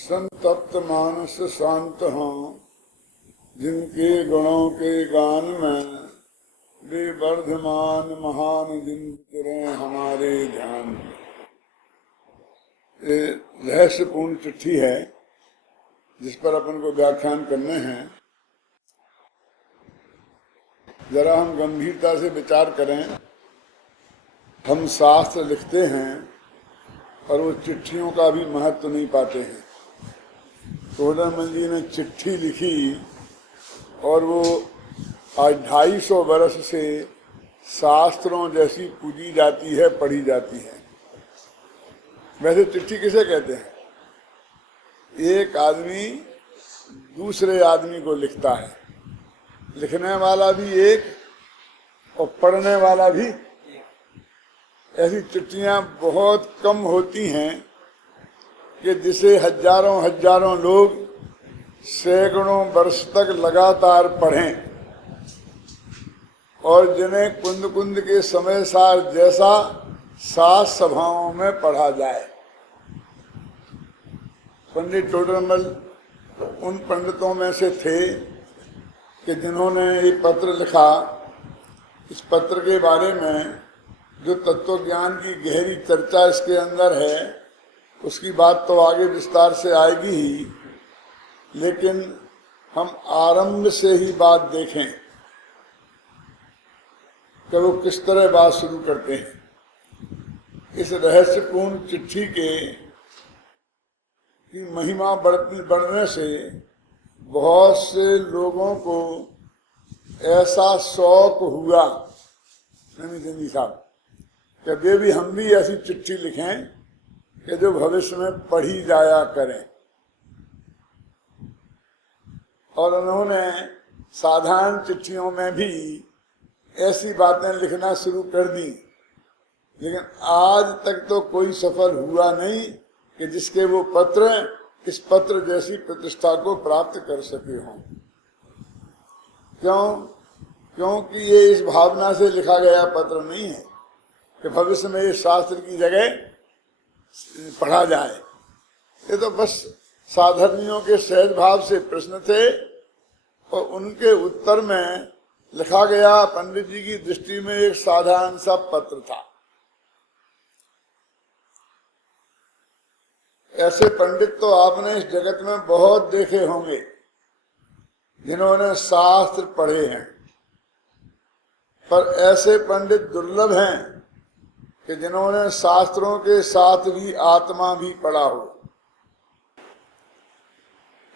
संतप्त मानस शांत हों, जिनके गुणों के गान में वे वर्धमान महान जिन करें हमारे ध्यान में। ये रहस्यपूर्ण चिट्ठी है जिस पर अपन को व्याख्यान करने हैं। जरा हम गंभीरता से विचार करें। हम शास्त्र लिखते हैं और वो चिट्ठियों का भी महत्व नहीं पाते हैं। टोडरमल जी ने चिट्ठी लिखी और वो आज 250 वर्ष से शास्त्रों जैसी पूजी जाती है, पढ़ी जाती है। वैसे चिट्ठी किसे कहते हैं? एक आदमी दूसरे आदमी को लिखता है, लिखने वाला भी एक और पढ़ने वाला भी। ऐसी चिट्ठियां बहुत कम होती हैं कि जिसे हजारों हजारों लोग सैकड़ों वर्ष तक लगातार पढ़ें और जिन्हें कुंद कुंद के समय सार जैसा सात सभाओं में पढ़ा जाए। पंडित टोडरमल उन पंडितों में से थे कि जिन्होंने ये पत्र लिखा। इस पत्र के बारे में जो तत्व ज्ञान की गहरी चर्चा इसके अंदर है उसकी बात तो आगे विस्तार से आएगी ही, लेकिन हम आरंभ से ही बात देखें कि वो किस तरह बात शुरू करते हैं। इस रहस्यपूर्ण चिट्ठी के की महिमा बढ़ने से बहुत से लोगों को ऐसा शौक हुआ नमी साहब कि वे भी हम भी ऐसी चिट्ठी लिखें कि जो भविष्य में पढ़ी जाया करें। और उन्होंने साधारण चिट्ठियों में भी ऐसी बातें लिखना शुरू कर दी, लेकिन आज तक तो कोई सफल हुआ नहीं कि जिसके वो पत्र इस पत्र जैसी प्रतिष्ठा को प्राप्त कर सके हों। क्योंकि ये इस भावना से लिखा गया पत्र नहीं है कि भविष्य में ये शास्त्र की जगह पढ़ा जाए। ये तो बस साधर्मियों के सहज भाव से प्रश्न थे और उनके उत्तर में लिखा गया पंडित जी की दृष्टि में एक साधारण सा पत्र था। ऐसे पंडित तो आपने इस जगत में बहुत देखे होंगे जिन्होंने शास्त्र पढ़े हैं, पर ऐसे पंडित दुर्लभ हैं कि जिन्होंने शास्त्रों के साथ भी आत्मा भी पढ़ा हो।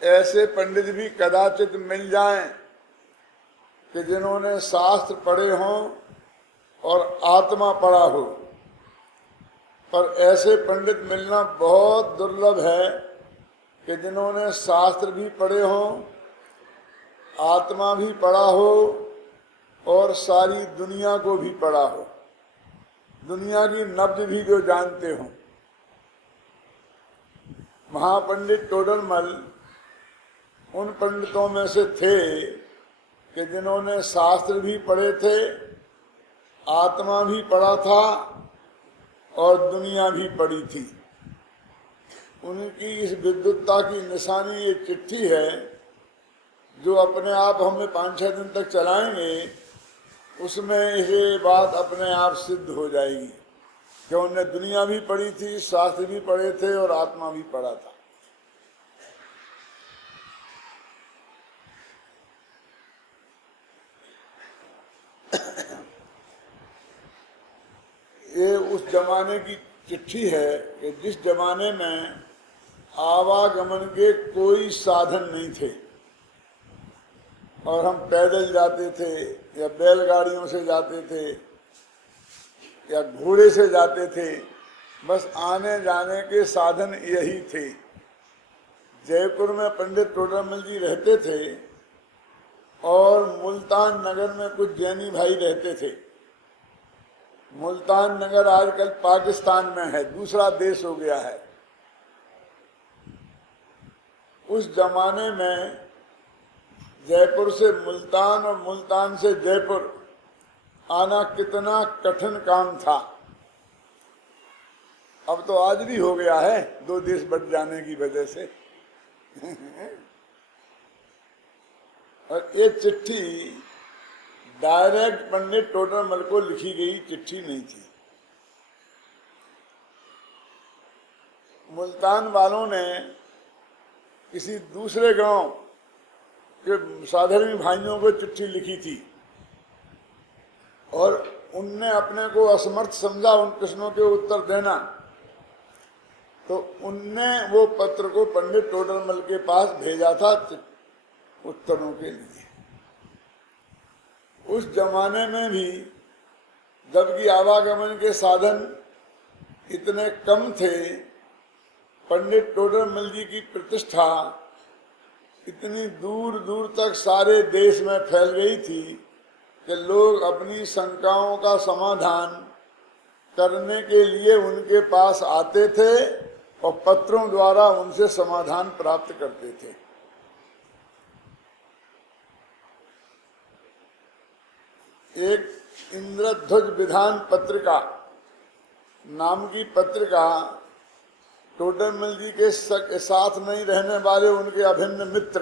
ऐसे पंडित भी कदाचित मिल जाएं कि जिन्होंने शास्त्र पढ़े हों और आत्मा पढ़ा हो, पर ऐसे पंडित मिलना बहुत दुर्लभ है कि जिन्होंने शास्त्र भी पढ़े हों, आत्मा भी पढ़ा हो और सारी दुनिया को भी पढ़ा हो, दुनिया की नब्ज भी जो जानते हो। महापंडित टोडरमल उन पंडितों में से थे कि जिन्होंने शास्त्र भी पढ़े थे, आत्मा भी पढ़ा था और दुनिया भी पढ़ी थी। उनकी इस विद्वत्ता की निशानी ये चिट्ठी है जो अपने आप हमें 5-6 दिन तक चलाएंगे, उसमें ये बात अपने आप सिद्ध हो जाएगी कि उन्होंने दुनिया भी पढ़ी थी, शास्त्र भी पढ़े थे और आत्मा भी पढ़ा था। ये उस जमाने की चिट्ठी है कि जिस जमाने में आवागमन के कोई साधन नहीं थे और हम पैदल जाते थे या बैलगाड़ियों से जाते थे या घोड़े से जाते थे। बस आने जाने के साधन यही थे। जयपुर में पंडित टोडरमल जी रहते थे और मुल्तान नगर में कुछ जैनी भाई रहते थे। मुल्तान नगर आजकल पाकिस्तान में है, दूसरा देश हो गया है। उस जमाने में जयपुर से मुल्तान और मुल्तान से जयपुर आना कितना कठिन काम था। अब तो आज भी हो गया है, 2 देश बट जाने की वजह से। और ये चिट्ठी डायरेक्ट पंडित टोडरमल को लिखी गई चिट्ठी नहीं थी। मुल्तान वालों ने किसी दूसरे गांव के साधर्मी भाइयों को चिट्ठी लिखी थी और उनने अपने को असमर्थ समझा उन प्रश्नों के उत्तर देना, तो उनने वो पत्र को पंडित टोडरमल के पास भेजा था उत्तरों के लिए। उस जमाने में भी जबकि आवागमन के साधन इतने कम थे, पंडित टोडरमल जी की प्रतिष्ठा इतनी दूर दूर तक सारे देश में फैल गई थी कि लोग अपनी शंकाओं का समाधान करने के लिए उनके पास आते थे और पत्रों द्वारा उनसे समाधान प्राप्त करते थे। एक इंद्रध्वज विधान पत्रिका नाम की पत्रिका टोडरमल जी के साथ नहीं रहने वाले उनके अभिन्न मित्र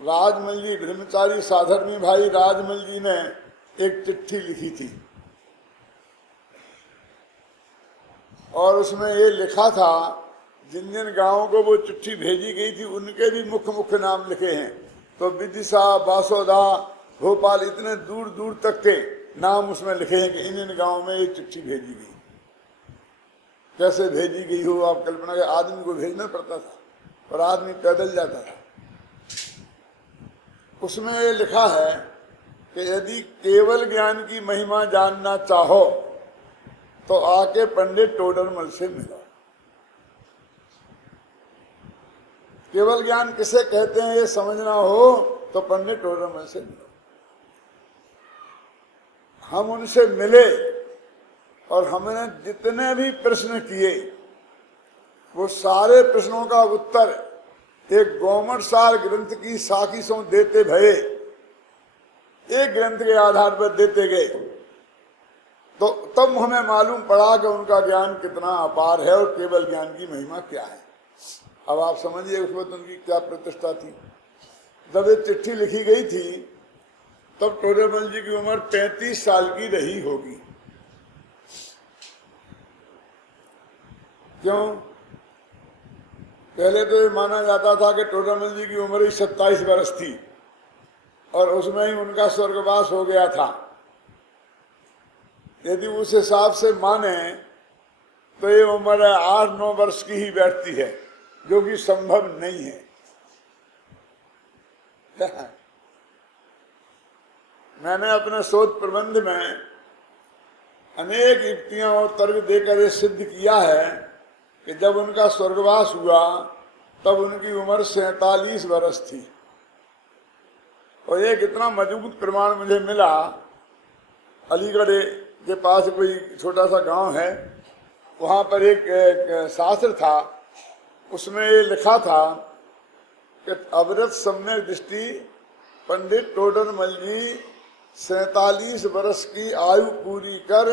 राजमल जी, ब्रह्मचारी साधर्मी भाई राजमल जी ने एक चिट्ठी लिखी थी और उसमें ये लिखा था, जिन जिन गांवों को वो चिट्ठी भेजी गई थी उनके भी मुख्य मुख्य नाम लिखे हैं। तो विदिशा, बासोदा, भोपाल, इतने दूर दूर तक के नाम उसमें लिखे हैं कि इन इन गांवों में ये चिट्ठी भेजी गई। कैसे भेजी गई हो आप कल्पना के, आदमी को भेजना पड़ता था और आदमी पैदल जाता था। उसमें ये लिखा है कि यदि केवल ज्ञान की महिमा जानना चाहो तो आके पंडित टोडरमल से मिलो। केवल ज्ञान किसे कहते हैं ये समझना हो तो पंडित टोडरमल से मिलो। हम उनसे मिले और हमने जितने भी प्रश्न किए वो सारे प्रश्नों का उत्तर एक गोमटसार ग्रंथ की साखिसों देते भये एक ग्रंथ के आधार पर देते गए, तो तब हमें मालूम पड़ा कि उनका ज्ञान कितना अपार है और केवल ज्ञान की महिमा क्या है। अब आप समझिए उस वक्त उनकी क्या प्रतिष्ठा थी। जब ये चिट्ठी लिखी गई थी तब टोडरमल जी की उम्र 35 साल की रही होगी। क्यों? पहले तो ये माना जाता था कि टोडरमल जी की उम्र ही 27 वर्ष थी और उसमें ही उनका स्वर्गवास हो गया था। यदि उस हिसाब से माने तो ये उम्र 8-9 वर्ष की ही बैठती है, जो कि संभव नहीं है। मैंने अपने शोध प्रबंध में अनेक युक्तियां और तर्क देकर ये सिद्ध किया है कि जब उनका स्वर्गवास हुआ तब उनकी उम्र 47 वर्ष थी। और एक इतना मजबूत प्रमाण मुझे मिला, अलीगढ़ के पास कोई छोटा सा गांव है, वहाँ पर एक शास्त्र था, उसमें ये लिखा था कि अविरत सम्यक दृष्टि पंडित टोडरमल जी 47 वर्ष की आयु पूरी कर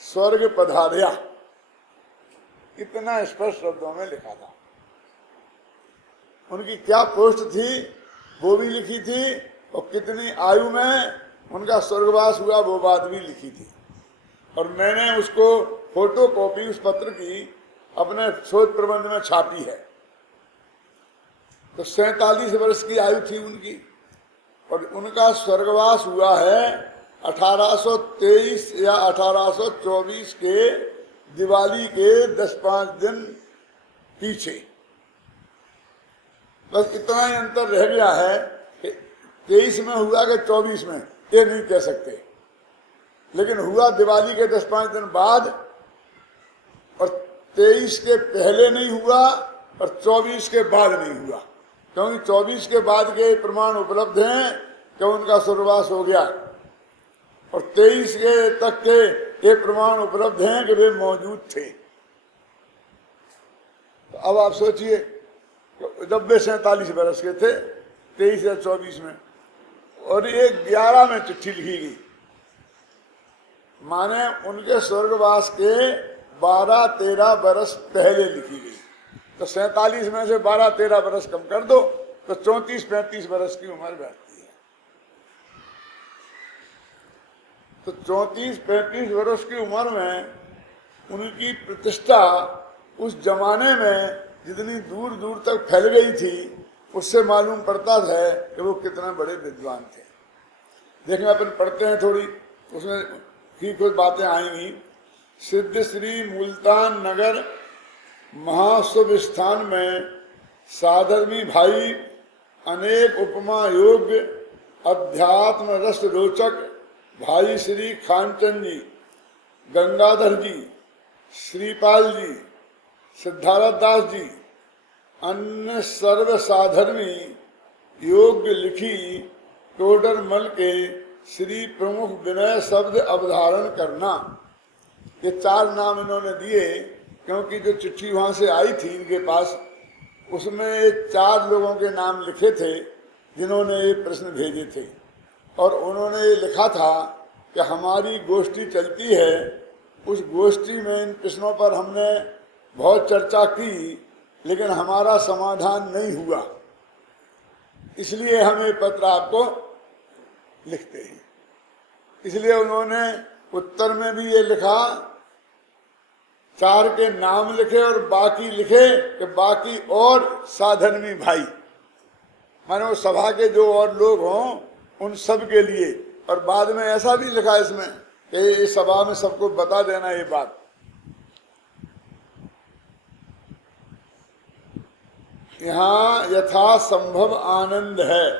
स्वर्ग पधारिया। इतना स्पष्ट शब्दों में लिखा था। उनकी क्या पोस्ट थी वो भी लिखी थी और कितनी आयु में उनका स्वर्गवास हुआ वो बात भी लिखी थी। और मैंने उसको फोटो कॉपी उस पत्र की अपने शोध प्रबंध में छापी है। तो 47 वर्ष की आयु थी उनकी और उनका स्वर्गवास हुआ है 1823 या 1824 के दिवाली के 10-5 दिन पीछे। बस इतना ही अंतर रह गया है कि 23 में हुआ कि 24 में, ये नहीं कह सकते, लेकिन हुआ दिवाली के 10-5 दिन बाद और 23 के पहले नहीं हुआ और 24 के बाद नहीं हुआ, क्योंकि 24 के बाद के प्रमाण उपलब्ध हैं कि उनका स्वर्गवास हो गया और 23 के तक के ये प्रमाण उपलब्ध हैं कि वे मौजूद थे। तो अब आप सोचिए, जब वे 47 वर्ष के थे 23 या 24 में, और ये 11 में चिट्ठी लिखी गई, माने उनके स्वर्गवास के 12-13 वर्ष पहले लिखी गई। तो 47 में से 12-13 वर्ष कम कर दो तो 34-35 वर्ष की उम्र बैठती है। तो 34-35 वर्ष की उम्र में उनकी प्रतिष्ठा उस जमाने में जितनी दूर दूर तक फैल गई थी, उससे मालूम पड़ता है कि वो कितने बड़े विद्वान थे। देखिए अपन पढ़ते हैं थोड़ी, उसमें ठीक कुछ बातें आएंगी। सिद्ध श्री मुल्तान नगर महाशुभ स्थान में साधर्मी भाई अनेक उपमा योग्य अध्यात्म रस रोचक भाई श्री खानचंद जी, गंगाधर जी, श्रीपाल जी, सिद्धार्थ दास जी, अन्य सर्व साधर्मी योग्य लिखी टोडर मल के श्री प्रमुख विनय शब्द अवधारण करना। ये 4 नाम इन्होंने दिए क्योंकि जो चिट्ठी वहां से आई थी इनके पास, उसमें 4 लोगों के नाम लिखे थे जिन्होंने ये प्रश्न भेजे थे। और उन्होंने ये लिखा था कि हमारी गोष्ठी चलती है, उस गोष्ठी में इन प्रश्नों पर हमने बहुत चर्चा की लेकिन हमारा समाधान नहीं हुआ, इसलिए हम ये पत्र आपको लिखते हैं। इसलिए उन्होंने उत्तर में भी ये लिखा, 4 के नाम लिखे और बाकी लिखे कि बाकी और साधर्मी भाई, माने वो सभा के जो और लोग हों उन सब के लिए। और बाद में ऐसा भी लिखा इसमें कि इस सभा में सबको बता देना ये बात। यहाँ यथा संभव आनंद है,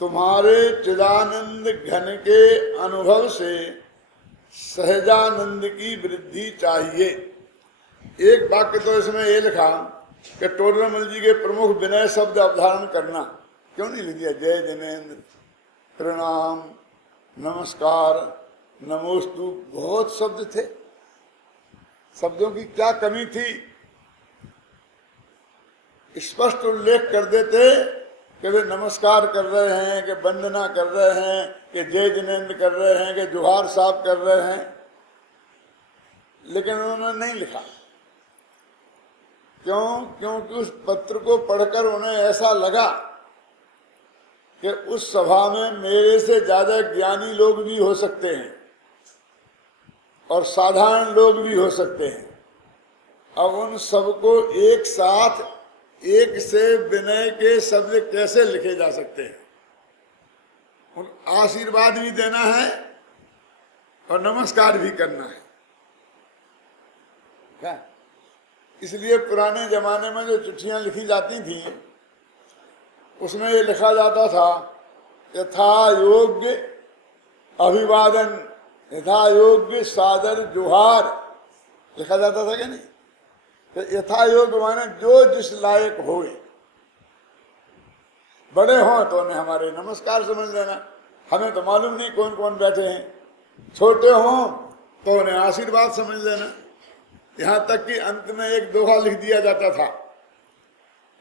तुम्हारे चिदानंद घन के अनुभव से सहजानंद की वृद्धि चाहिए। एक वाक्य तो इसमें ये लिखा कि टोडरमल जी के प्रमुख विनय शब्द अवधारण करना, क्यों नहीं लिख दिया जय जिनेन्द्र, प्रणाम, नमस्कार, नमोस्तु, बहुत शब्द थे, शब्दों की क्या कमी थी। स्पष्ट उल्लेख कर देते कि वे नमस्कार कर रहे हैं, कि वंदना कर रहे हैं, कि जय जिनेन्द्र कर रहे हैं, कि जोहार साहब कर रहे हैं, लेकिन उन्होंने नहीं लिखा। क्यों? क्योंकि उस पत्र को पढ़कर उन्हें ऐसा लगा कि उस सभा में मेरे से ज्यादा ज्ञानी लोग भी हो सकते हैं और साधारण लोग भी हो सकते हैं। अब उन सबको एक साथ एक से विनय के शब्द कैसे लिखे जा सकते हैं? उन आशीर्वाद भी देना है और नमस्कार भी करना है क्या? इसलिए पुराने जमाने में जो चिट्ठियां लिखी जाती थी उसमें ये लिखा जाता था यथा योग्य अभिवादन, यथा योग्य सादर जोहार, लिखा जाता था क्या नहीं? तो यथा योग्य माने जो जिस लायक होए, बड़े हों तो उन्हें हमारे नमस्कार समझ लेना, हमें तो मालूम नहीं कौन कौन बैठे हैं, छोटे हों तो उन्हें आशीर्वाद समझ लेना। यहाँ तक कि अंत में एक दोहा लिख दिया जाता था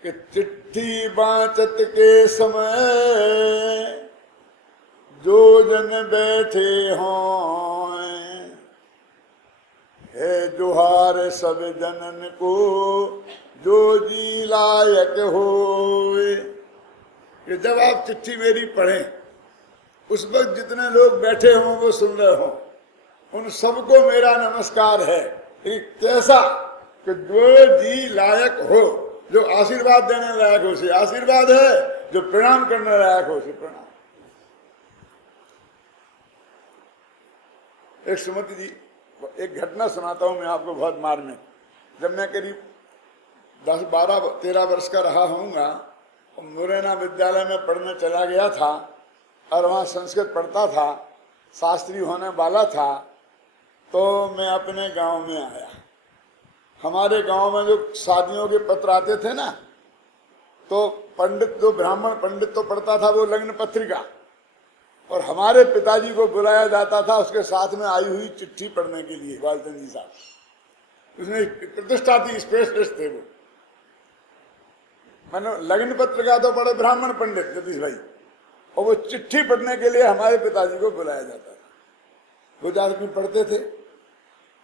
कि चिट्ठी बाचत के समय जो जन बैठे हों, है जोहार सब जनन को जो जी लायक होए। कि जब आप चिट्ठी मेरी पढ़ें उस वक्त जितने लोग बैठे हों वो सुन रहे हों, उन सबको मेरा नमस्कार है। कैसा कि जो जी लायक हो, जो आशीर्वाद देने लायक हो से आशीर्वाद है, जो प्रणाम करने लायक हो से प्रणाम। एक सुमति जी, एक घटना सुनाता हूं मैं आपको बहुत मार में। जब मैं करीब 10, 12, 13 वर्ष का रहा होऊंगा, मुरैना विद्यालय में पढ़ने चला गया था और वहाँ संस्कृत पढ़ता था, शास्त्री होने वाला था। तो मैं अपने गांव में आया। हमारे गांव में जो शादियों के पत्र आते थे ना, तो पंडित, जो ब्राह्मण पंडित तो पढ़ता था वो लग्न पत्रिका, और हमारे पिताजी को बुलाया जाता था उसके साथ में आई हुई चिट्ठी पढ़ने के लिए। बालचंद जी साहब उसमें प्रतिष्ठा थी, स्पेशलिस्ट थे वो। मैंने लग्न पत्रिका तो पढ़े ब्राह्मण पंडित जगदीश भाई, और वो चिट्ठी पढ़ने के लिए हमारे पिताजी को बुलाया जाता था। वो जाकर पढ़ते थे।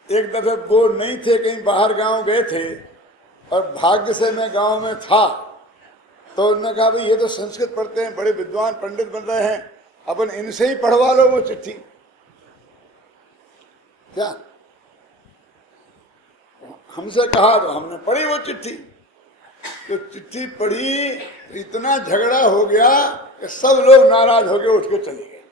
एक दफे वो नहीं थे, कहीं बाहर गांव गए थे, और भाग्य से मैं गांव में था, तो उन्होंने कहा भाई ये तो संस्कृत पढ़ते हैं, बड़े विद्वान पंडित बन रहे हैं, अपन इनसे ही पढ़वा लो वो चिट्ठी। क्या हमसे कहा तो हमने पढ़ी वो चिट्ठी। तो चिट्ठी पढ़ी तो इतना झगड़ा हो गया कि सब लोग नाराज हो गए, उठ के चले गए।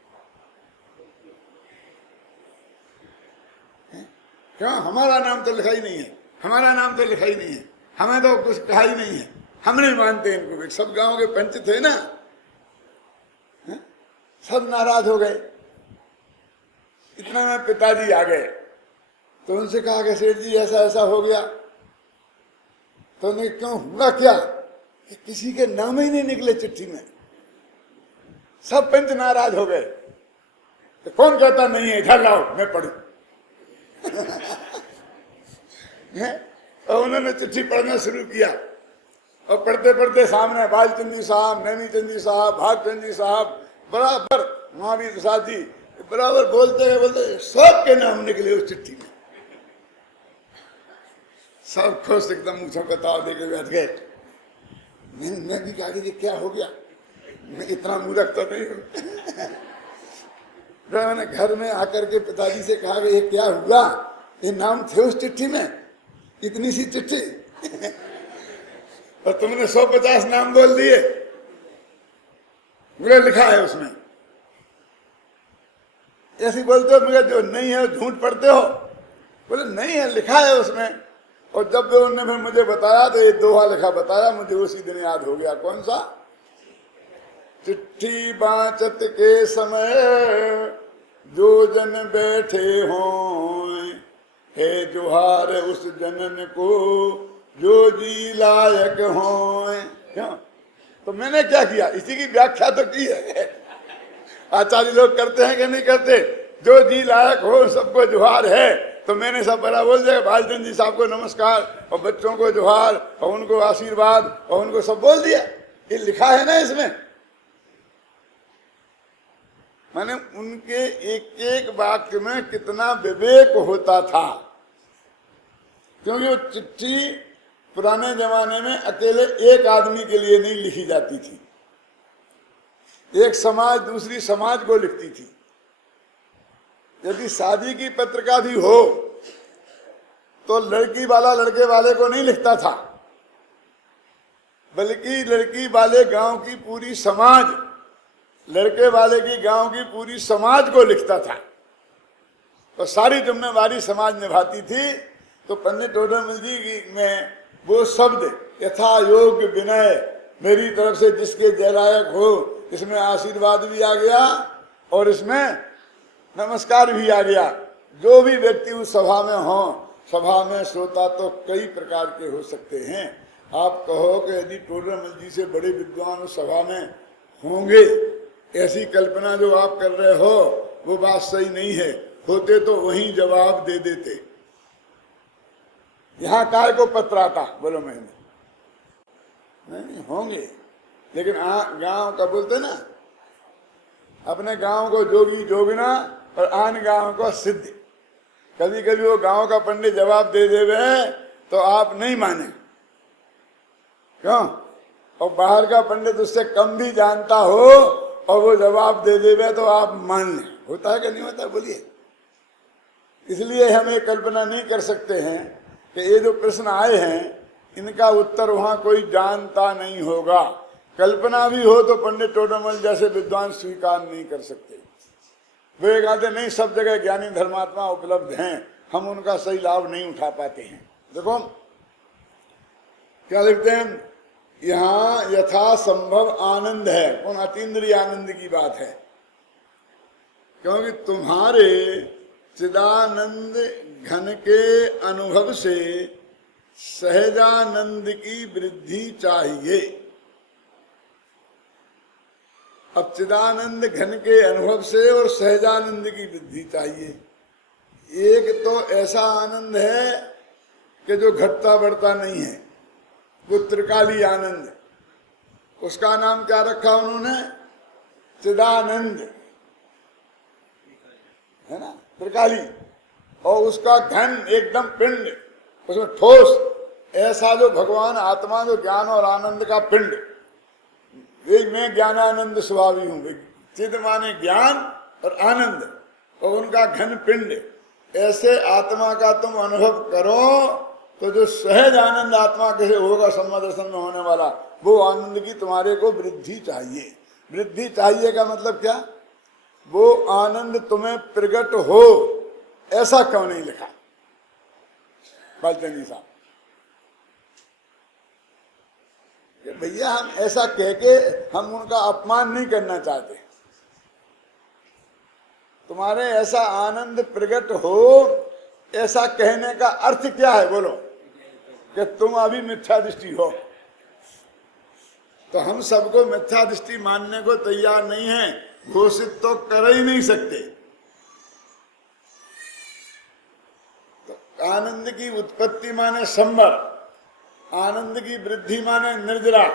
क्यों? हमारा नाम तो लिखा ही नहीं है, हमारा नाम तो लिखा ही नहीं है, हमें तो कुछ कहा ही नहीं है, हम नहीं मानते इनको। सब गांव के पंच थे ना, सब नाराज हो गए। इतना में पिताजी आ गए, तो उनसे कहा कि सेठ जी ऐसा ऐसा हो गया। तो उन्हें क्यों हुआ क्या? कि किसी के नाम ही नहीं निकले चिट्ठी में, सब पंच नाराज हो गए। तो कौन कहता नहीं है, इधर लाओ मैं पढ़ू। और उन्होंने चिट्ठी पढ़ना शुरू किया, और पढ़ते पढ़ते सामने बालचंद जी साहब, नैनीचंद जी साहब, भागचंद जी साहब, बराबर महावीर प्रसाद जी बराबर बोलते सबके नाम निकले उस चिट्ठी में। सब खुश एकदम मुझे बताओ देके बैठ गए। मैं भी कहा कि क्या हो गया, मैं इतना मूर्ख तो नहीं हूं। मैंने घर में आकर के पिताजी से कहा कि ये क्या हुआ, ये नाम थे उस चिट्ठी में, इतनी सी चिट्ठी और तुमने 150 नाम बोल दिए। बोले लिखा है उसमें। ऐसी बोलते हो, मुझे जो नहीं है झूठ पढ़ते हो। बोले नहीं है, लिखा है उसमें। और जब उन्होंने फिर मुझे बताया तो ये दोहा लिखा बताया, मुझे उसी दिन याद हो गया। कौन सा? चिट्ठी बाचत के समय जो जन बैठे हों, हे जुहार उस जनन को जो जी लायक हों। क्यों? तो मैंने क्या किया, इसी की व्याख्या तो की है। आचार्य लोग करते हैं कि नहीं करते? जो जी लायक हो सबको जुहार है। तो मैंने सब बड़ा बोल दिया, बालचंद जी साहब को नमस्कार, और बच्चों को जुहार, और उनको आशीर्वाद, और उनको सब बोल दिया। ये लिखा है ना इसमें। मैंने उनके एक एक वाक्य में कितना विवेक होता था, क्योंकि वो चिट्ठी पुराने जमाने में अकेले एक आदमी के लिए नहीं लिखी जाती थी, एक समाज दूसरी समाज को लिखती थी। यदि शादी की पत्रिका भी हो तो लड़की वाला लड़के वाले को नहीं लिखता था, बल्कि लड़की वाले गांव की पूरी समाज, लड़के वाले की गांव की पूरी समाज को लिखता था। तो सारी जिम्मेवारी समाज निभाती थी। तो पंडित टोडरमल जी में वो शब्द यथा योग्य विनय मेरी तरफ से जिसके जयलायक हो, इसमें आशीर्वाद भी आ गया और इसमें नमस्कार भी आ गया। जो भी व्यक्ति उस सभा में हो, सभा में श्रोता तो कई प्रकार के हो सकते हैं। आप कहो कि यदि टोडरमल जी से बड़े विद्वान उस सभा में होंगे, ऐसी कल्पना जो आप कर रहे हो वो बात सही नहीं है। होते तो वहीं जवाब दे देते। यहाँ काय को पत्र आता, बोलो महीने नहीं होंगे, लेकिन गांव का बोलते ना, अपने गांव को जोगी जोगना और आन गांव को सिद्ध। कभी कभी वो गांव का पंडित जवाब दे देवे तो आप नहीं माने, क्यों? और बाहर का पंडित उससे कम भी जानता हो और वो जवाब दे देवे तो आप मान लें। होता है कि नहीं होता? बोलिए। इसलिए हम ये कल्पना नहीं कर सकते हैं कि ये जो प्रश्न आए हैं इनका उत्तर वहां कोई जानता नहीं होगा। कल्पना भी हो तो पंडित टोडरमल जैसे विद्वान स्वीकार नहीं कर सकते। वे कहते नहीं, सब जगह ज्ञानी धर्मात्मा उपलब्ध हैं, हम उनका सही लाभ नहीं उठा पाते हैं। देखो क्या लिखते हैं यहाँ, यथा संभव आनंद है। कौन? अतीन्द्रिय आनंद की बात है, क्योंकि तुम्हारे चिदानंद घन के अनुभव से सहजानंद की वृद्धि चाहिए। अब चिदानंद घन के अनुभव से और सहजानंद की वृद्धि चाहिए। एक तो ऐसा आनंद है कि जो घटता बढ़ता नहीं है, वो त्रिकाली आनंद। उसका नाम क्या रखा उन्होंने? चिदानंद, है ना, त्रिकाली। और उसका घन एकदम पिंड, उसमें ठोस ऐसा जो भगवान आत्मा जो ज्ञान और आनंद का पिंड, वे मैं ज्ञानानंद स्वभावी हूं। चिद माने ज्ञान और आनंद और उनका घन पिंड, ऐसे आत्मा का तुम अनुभव करो तो जो सहज आनंद आत्मा कैसे होगा सम्यक दर्शन में होने वाला, वो आनंद की तुम्हारे को वृद्धि चाहिए। वृद्धि चाहिए का मतलब क्या? वो आनंद तुम्हें प्रकट हो, ऐसा क्यों नहीं लिखा बालचंदी साहब? भैया हम ऐसा कह के हम उनका अपमान नहीं करना चाहते। तुम्हारे ऐसा आनंद प्रकट हो, ऐसा कहने का अर्थ क्या है बोलो? कि तुम अभी मिथ्या दृष्टि हो। तो हम सबको मिथ्या दृष्टि मानने को तैयार नहीं है, घोषित तो कर ही नहीं सकते। तो आनंद की उत्पत्ति माने संवर, आनंद की वृद्धि माने निर्जरा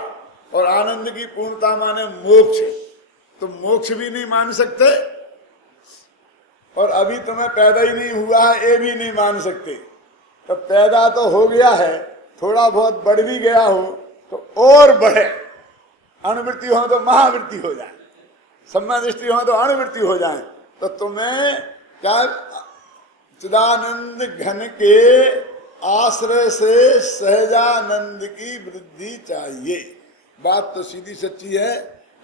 और आनंद की पूर्णता माने मोक्ष। तो मोक्ष भी नहीं मान सकते और अभी तुम्हें पैदा ही नहीं हुआ है ये भी नहीं मान सकते। तो पैदा तो हो गया है, थोड़ा बहुत बढ़ भी गया हो तो और बढ़े, अनुवृत्ति हो तो महावृत्ति हो जाए, सम्यक दृष्टि हो तो अनुवृत्ति हो जाए। तो तुम्हें क्या चिदानंद घन के आश्रय से सहजानंद की वृद्धि चाहिए। बात तो सीधी सच्ची है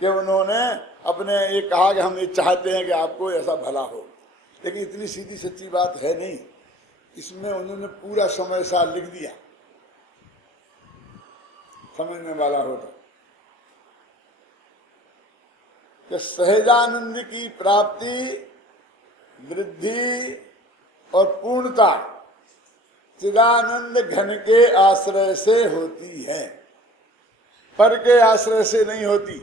कि उन्होंने अपने ये कहा कि हम ये चाहते हैं कि आपको ऐसा भला हो, लेकिन इतनी सीधी सच्ची बात है नहीं। इसमें उन्होंने पूरा समय साल लिख दिया, समझने वाला हो तो। कि सहजानंद की प्राप्ति, वृद्धि और पूर्णता चिदानंद घन के आश्रय से होती है, पर के आश्रय से नहीं होती,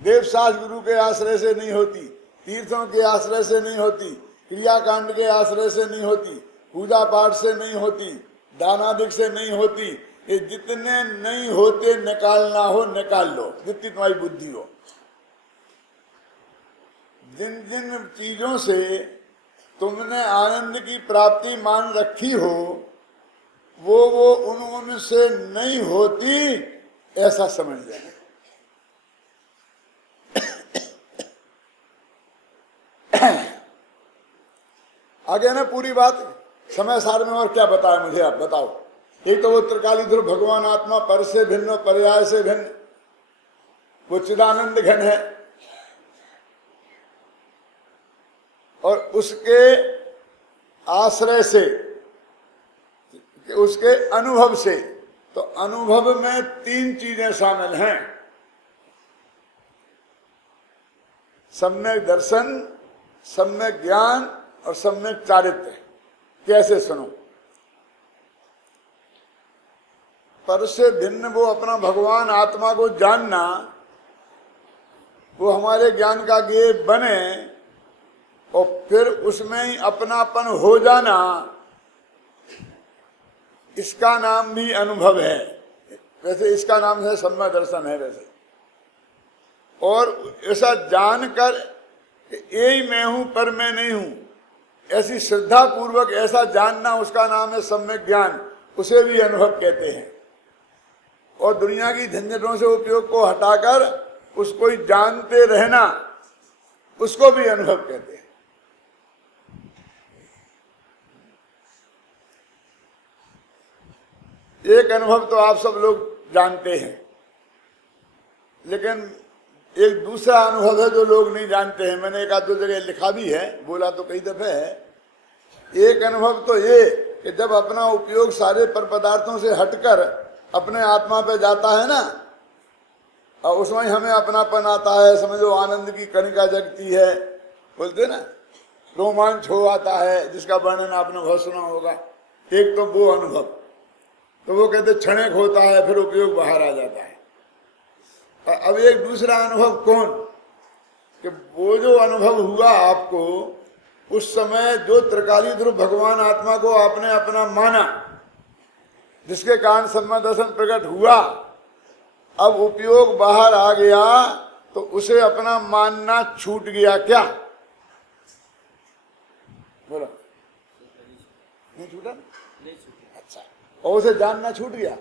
देवशास्त्र गुरु के आश्रय से नहीं होती, तीर्थों के आश्रय से नहीं होती, क्रियाकांड के आश्रय से नहीं होती, पूजा पाठ से नहीं होती, दानादिक से नहीं होती। ये जितने नहीं होते निकालना हो निकाल लो, जितनी तुम्हारी बुद्धि हो। जिन जिन चीजों से तुमने आनंद की प्राप्ति मान रखी हो वो उनसे नहीं होती, ऐसा समझ लेना। आगे ना पूरी बात समय सार में और क्या बताया मुझे आप बताओ। एक तो वो त्रिकाली ध्रुव भगवान आत्मा पर से भिन्न, पर्याय से भिन्न, वो चिदानंद घन है और उसके आश्रय से, उसके अनुभव से। तो अनुभव में तीन चीजें शामिल हैं, सम्यक दर्शन, सम्यक ज्ञान और सम्यक चारित्र्य। कैसे सुनो? पर से भिन्न वो अपना भगवान आत्मा को जानना, वो हमारे ज्ञान का गेय बने और फिर उसमें ही अपनापन हो जाना, इसका नाम भी अनुभव है। वैसे इसका नाम है सम्यक दर्शन है वैसे। और ऐसा जानकर यही मैं हूं पर मैं नहीं हूं, ऐसी श्रद्धा पूर्वक ऐसा जानना, उसका नाम है सम्यक ज्ञान, उसे भी अनुभव कहते हैं। और दुनिया की झंझटों से उपयोग को हटाकर उसको ही जानते रहना, उसको भी अनुभव कहते हैं। एक अनुभव तो आप सब लोग जानते हैं, लेकिन एक दूसरा अनुभव है जो लोग नहीं जानते हैं। मैंने एक आध दो जगह लिखा भी है, बोला तो कई दफे है। एक अनुभव तो ये कि जब अपना उपयोग सारे पर पदार्थों से हटकर अपने आत्मा पे जाता है ना, और उसमें हमें अपनापन आता है, समझो आनंद की कणिका जगती है, बोलते ना, रोमांच हो आता है, जिसका वर्णन आपने बहुत सुना होगा। एक तो वो अनुभव, तो वो कहते क्षणिक होता है, फिर उपयोग बाहर आ जाता है। और अब एक दूसरा अनुभव कौन, कि वो जो अनुभव हुआ आपको उस समय, जो त्रिकाली ध्रुव भगवान आत्मा को आपने अपना माना, जिसके कारण सम्यक दर्शन प्रकट हुआ, अब उपयोग बाहर आ गया तो उसे अपना मानना छूट गया क्या? बोलो, नहीं छूटा? अच्छा, और उसे जानना छूट गया।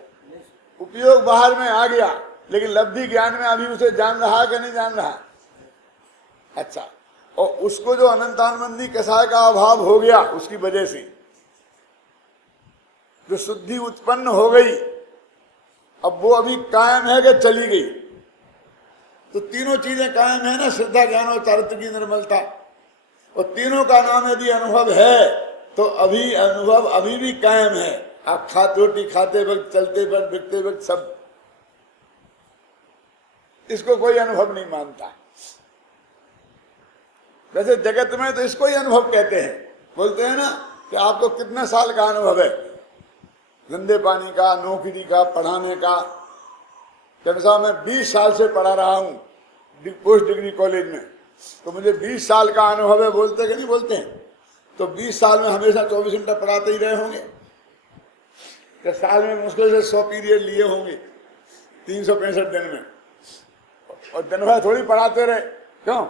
उपयोग बाहर में आ गया, लेकिन लब्धि ज्ञान में अभी उसे जान रहा है कि नहीं जान रहा? अच्छा, और उसको जो अनंतानंदी कसाय का अभाव हो गया, उसकी वजह से जो शुद्धि उत्पन्न हो गई, अब वो अभी कायम है कि चली गई? तो तीनों चीजें कायम है ना, श्रद्धा, ज्ञान और चारित्र की निर्मलता, और तीनों का नाम यदि अनुभव है तो अभी अनुभव अभी भी कायम है। आप रोटी खाते वक्त, चलते वक्त, बिकते वक्त, सब, इसको कोई अनुभव नहीं मानता। वैसे जगत में तो इसको ही अनुभव कहते हैं। बोलते हैं ना कि आपको कितने साल का अनुभव है, गंदे पानी का, नौकरी का, पढ़ाने का। जब साहब मैं 20 साल से पढ़ा रहा हूँ पोस्ट डिग्री कॉलेज में, तो मुझे 20 साल का अनुभव है, बोलते कि नहीं बोलते हैं? तो 20 साल में हमेशा 24 घंटा पढ़ाते ही रहे होंगे, कि साल में मुश्किल से 100 पीरियड लिए होंगे 365 दिन में, और दिन भर थोड़ी पढ़ाते रहे। क्यों?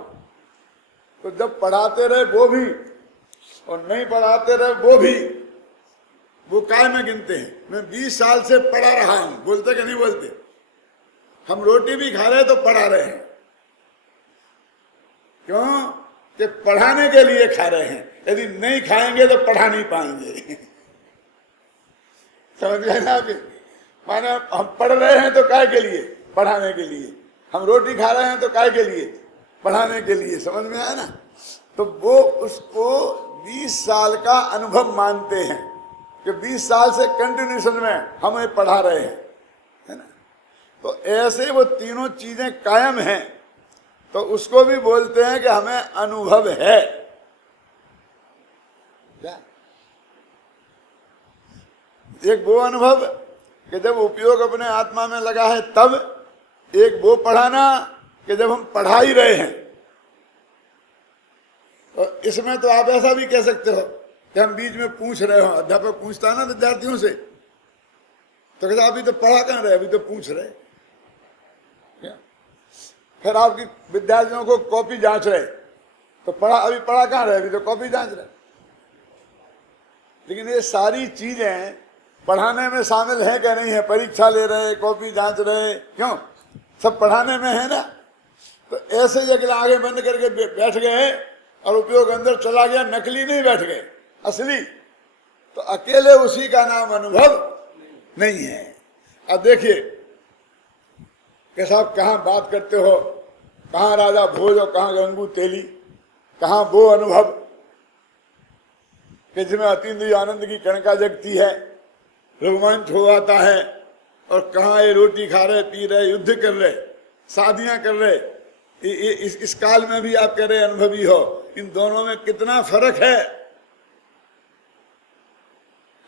तो जब पढ़ाते रहे वो भी और नहीं पढ़ाते रहे वो भी, वो काय में गिनते हैं। मैं 20 साल से पढ़ा रहा हूं, बोलते कि नहीं बोलते? हम रोटी भी खा रहे तो पढ़ा रहे हैं। क्यों? कि पढ़ाने के लिए खा रहे हैं। यदि नहीं खाएंगे तो पढ़ा नहीं पाएंगे। समझ गए ना? माने हम पढ़ रहे हैं तो काय के लिए? पढ़ाने के लिए। हम रोटी खा रहे हैं तो काय के लिए? पढ़ाने के लिए। समझ में आया ना? तो वो उसको 20 साल का अनुभव मानते हैं कि 20 साल से कंटिन्यूशन में हमें पढ़ा रहे हैं, है ना? तो ऐसे वो तीनों चीजें कायम हैं, तो उसको भी बोलते हैं कि हमें अनुभव है। क्या? एक वो अनुभव कि जब उपयोग अपने आत्मा में लगा है तब, एक वो पढ़ाना कि जब हम पढ़ा ही रहे हैं। और इसमें तो आप ऐसा भी कह सकते हो कि हम बीच में पूछ रहे हो, अध्यापक पूछता है ना विद्यार्थियों से, तो कहता अभी तो पढ़ा कहाँ रहे, अभी तो पूछ रहे। क्या? फिर आपकी विद्यार्थियों को कॉपी जांच रहे, तो पढ़ा, अभी पढ़ा कहाँ रहे, अभी तो कॉपी जांच रहे। लेकिन ये सारी चीजें पढ़ाने में शामिल है क्या नहीं है? परीक्षा ले रहे, कॉपी जांच रहे, क्यों? सब पढ़ाने में है ना? तो ऐसे जगह आगे बंद करके बैठ गए और उपयोग अंदर चला गया, नकली नहीं बैठ गए, असली। तो अकेले उसी का नाम अनुभव नहीं है। अब देखिए कि साहब कहाँ बात करते हो, कहाँ राजा भोज और कहाँ गंगू तेली, कहाँ वो अनुभव कि जिसमें अतीन्द्रिय आनंद की कणका जगती है, रोमांच हो आता है, और कहाँ ये रोटी खा रहे, पी रहे, युद्ध कर रहे, शादियां कर रहे। इस काल में भी आप कह रहे अनुभवी हो। इन दोनों में कितना फर्क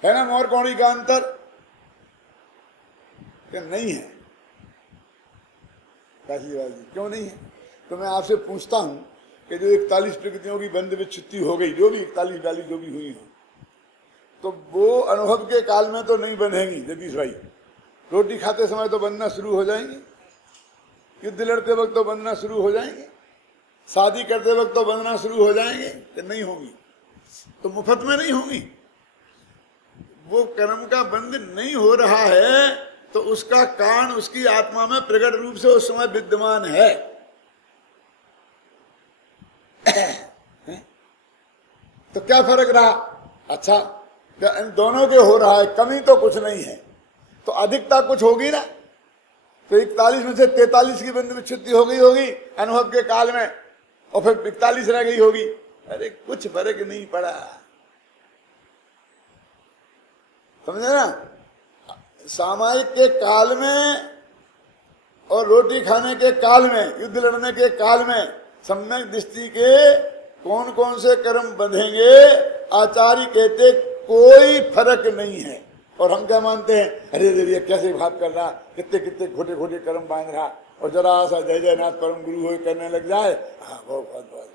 है ना? मोर कौड़ी का अंतर क्या नहीं है? काशीवाल जी, क्यों नहीं है? तो मैं आपसे पूछता हूं कि जो 41 प्रकृतियों की बंद विच्छुत्ति हो गई, जो भी 41 जो भी हुई हो, तो वो अनुभव के काल में तो नहीं बंधेंगी जगदीश भाई। रोटी खाते समय तो बंधना शुरू हो जाएंगे, युद्ध लड़ते वक्त तो बंधना शुरू हो जाएंगे, शादी करते वक्त तो बंधना शुरू हो जाएंगे। तो नहीं होंगी, तो मुफ्त में नहीं होंगी। वो कर्म का बंध नहीं हो रहा है तो उसका कारण उसकी आत्मा में प्रकट रूप से उस समय विद्यमान है। तो क्या फर्क रहा? अच्छा, इन दोनों के हो रहा है, कमी तो कुछ नहीं है, तो अधिकता कुछ होगी ना। तो 41 में से 43 की बंद विच्छुत्ति हो गई होगी अनुभव के काल में, और फिर 41 रह गई होगी। अरे कुछ फर्क नहीं पड़ा, समझे ना? सामायिक के काल में और रोटी खाने के काल में, युद्ध लड़ने के काल में सम्यक दृष्टि के कौन कौन से कर्म बंधेंगे, आचार्य कहते कोई फर्क नहीं है। और हम क्या मानते हैं, अरे देविया कैसे भाव कर रहा, कितने कितने खोटे खोटे कर्म बांध रहा, और जरा सा जय जयनाथ परम गुरु हो करने लग जाए, हाँ बहुत बहुत बहुत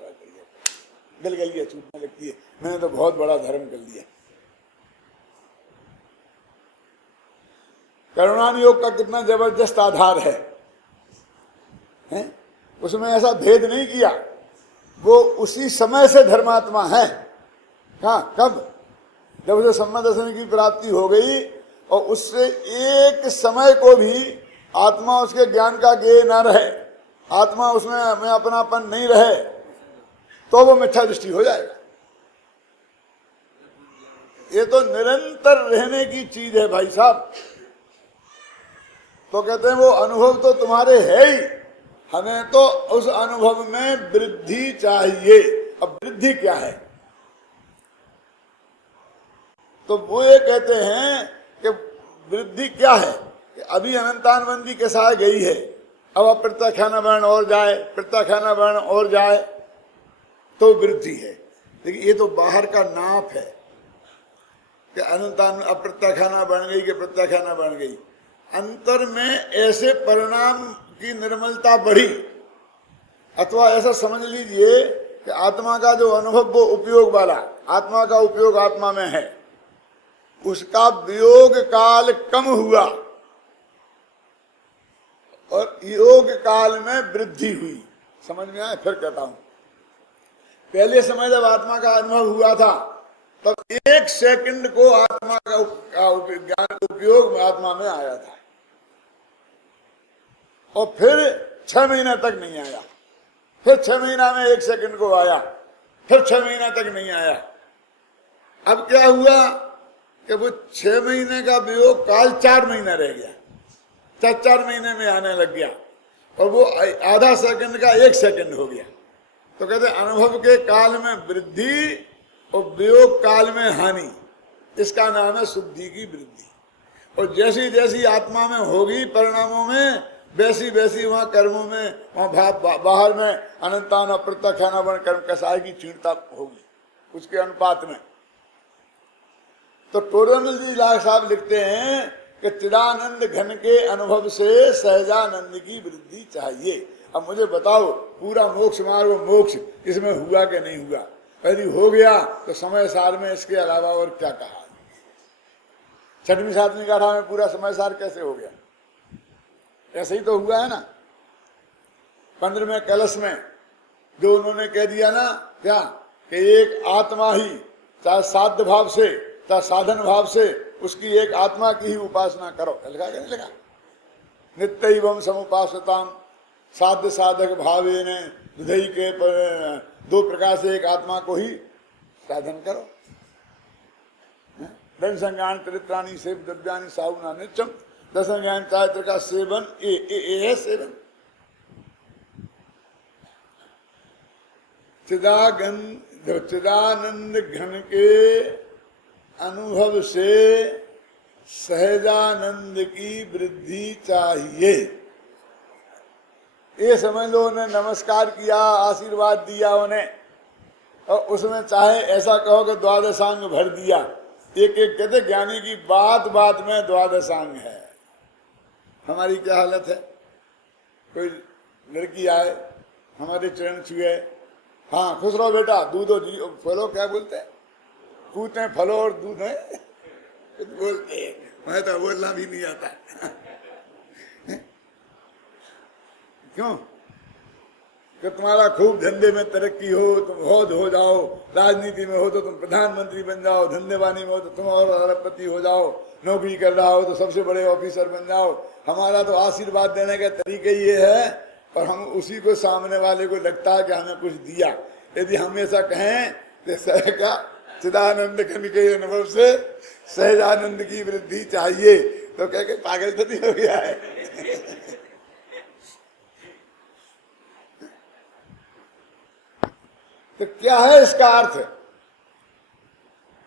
गल गलिया छूटने लगती है, मैंने तो बहुत बड़ा धर्म कर लिया। करुणान योग का कितना जबरदस्त आधार है? उसमें ऐसा भेद नहीं किया। वो उसी समय से धर्मात्मा है। कहाँ, कब? जब उसे सम्मा दर्शन की प्राप्ति हो गई और उससे एक समय को भी आत्मा उसके ज्ञान का ज्ञेय न रहे, आत्मा उसमें अपनापन नहीं रहे, तो वो मिथ्या दृष्टि हो जाएगा। ये तो निरंतर रहने की चीज है भाई साहब। तो कहते हैं वो अनुभव तो तुम्हारे है ही, हमें तो उस अनुभव में वृद्धि चाहिए। अब वृद्धि क्या है? तो वो ये कहते हैं कि वृद्धि क्या है कि अभी अनंतानबंदी के साथ गई है, अब प्रत्याख्यान वर्ण और जाए, प्रत्याख्यान वर्ण और जाए तो वृद्धि है। लेकिन ये तो बाहर का नाप है कि अनंतान अप्रत्याख्याना बन गई कि प्रत्याख्याना बन गई। अंतर में ऐसे परिणाम की निर्मलता बढ़ी, अथवा ऐसा समझ लीजिए कि आत्मा का जो अनुभव वो उपयोग वाला, आत्मा का उपयोग आत्मा में है, उसका वियोग काल कम हुआ और योग काल में वृद्धि हुई। समझ में आया? फिर कहता हूं, पहले समय जब आत्मा का अनुभव हुआ था तब एक सेकंड को आत्मा का ज्ञान उपयोग आत्मा में आया था, और फिर 6 महीने तक नहीं आया, फिर 6 महीना में 1 सेकंड को आया, फिर 6 महीना तक नहीं आया। अब क्या हुआ कि वो 6 महीने का वियोग काल 4 महीना रह गया, 4 महीने में आने लग गया, और वो आधा सेकंड का 1 सेकंड हो गया। तो कहते अनुभव के काल में वृद्धि और वियोग काल में हानि, इसका नाम है शुद्धि की वृद्धि। और जैसी जैसी आत्मा में होगी परिणामों में, वैसी वैसी वहां कर्मों में, वहां बाहर में अनंतान अप्रत्याख्यान वर्ण कर्म कसाय की क्षीणता होगी उसके अनुपात में। तो टोडरमल जी लाल साहब लिखते हैं कि चिदानंद घन के अनुभव से सहजानंद की वृद्धि चाहिए। अब मुझे बताओ, पूरा मोक्ष मार्ग मोक्ष इसमें हुआ कि नहीं हुआ? यदि हो गया तो समय सार में इसके अलावा और क्या कहा? 6वीं 7वीं गाथा में पूरा समय सार कैसे हो गया? ऐसे ही तो हुआ है ना। 15वें कलश में जो उन्होंने कह दिया ना, क्या कि एक आत्मा ही, चाहे साध्य भाव से चाहे साधन भाव से, उसकी एक आत्मा की ही उपासना करो। लिखा क्या नहीं लिखा? नित्यैवं समुपासताम साध्य साधक भावेन हृदय के 2 प्रकार से एक आत्मा को ही साधन करो। दन संज्ञान चरित्राणी सेव द्रव्यानि साहुना नित्यम, दस संज्ञान चारित्र का सेवन ए है सेवन। चिदानंद घन के अनुभव से सहजानंद की वृद्धि चाहिए। ये समझ लो, उन्हें नमस्कार किया, आशीर्वाद दिया उन्हें, और उसमें चाहे ऐसा कहो कि द्वादशांग भर दिया। एक एक कहते ज्ञानी की बात बात में द्वादशांग है। हमारी क्या हालत है? कोई लड़की आए, हमारे चरण छुए, हाँ खुश रहो बेटा, दूध और फलो, क्या बोलते हैं, पूछते फलो और दूध है बोलते हैं। मैं तो बोलना भी नहीं आता क्यों? कि तुम्हारा खूब धंधे में तरक्की हो, तुम बहुत हो जाओ, राजनीति में हो तो तुम प्रधानमंत्री बन जाओ, धंधेवानी में हो तो तुम और अरबपति हो जाओ, नौकरी कर रहा हो तो सबसे बड़े ऑफिसर बन जाओ। हमारा तो आशीर्वाद देने का तरीका ये है, और हम उसी को सामने वाले को लगता है कि हमें कुछ दिया। यदि हम ऐसा कहें तो क्या चिदानंद घन के अनुभव से सहजानंद की वृद्धि चाहिए, तो कह के पागल तो नहीं हो गया है? तो क्या है इसका अर्थ?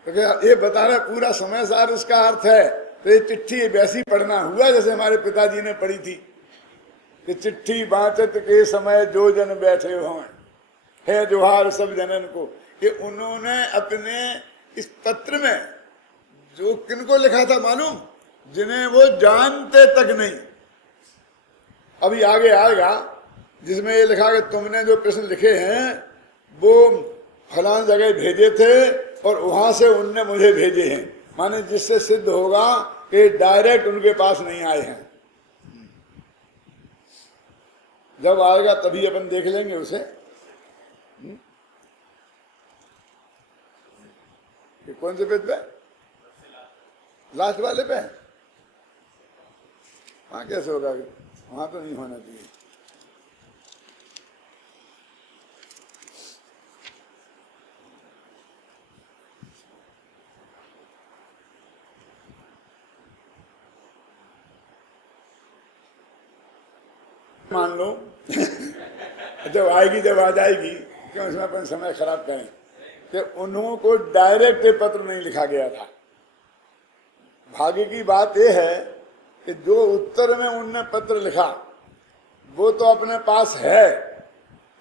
तो ये बता रहे पूरा समय सार इसका अर्थ है। तो ये चिट्ठी वैसी पढ़ना हुआ जैसे हमारे पिताजी ने पढ़ी थी कि चिट्ठी बाँचत के समय जो जन बैठे हों है जोहार सब जनन को। कि उन्होंने अपने इस पत्र में जो किनको लिखा था मालूम? जिन्हें वो जानते तक नहीं। अभी आगे आएगा जिसमें ये लिखा कि तुमने जो प्रश्न लिखे हैं वो फलां जगह भेजे थे और वहां से उनने मुझे भेजे हैं। माने जिससे सिद्ध होगा कि डायरेक्ट उनके पास नहीं आए हैं। जब आएगा तभी अपन देख लेंगे उसे। कौन से पेज पे? लास्ट वाले पे। वहां कैसे होगा? वहां तो नहीं होना चाहिए। मान लो जब आएगी, जब आ जाएगी, क्यों इसमें अपन समय खराब करें? कि उन्होंने डायरेक्ट पत्र नहीं लिखा गया था। भाग्य की बात यह है कि जो उत्तर में उनने पत्र लिखा वो तो अपने पास है,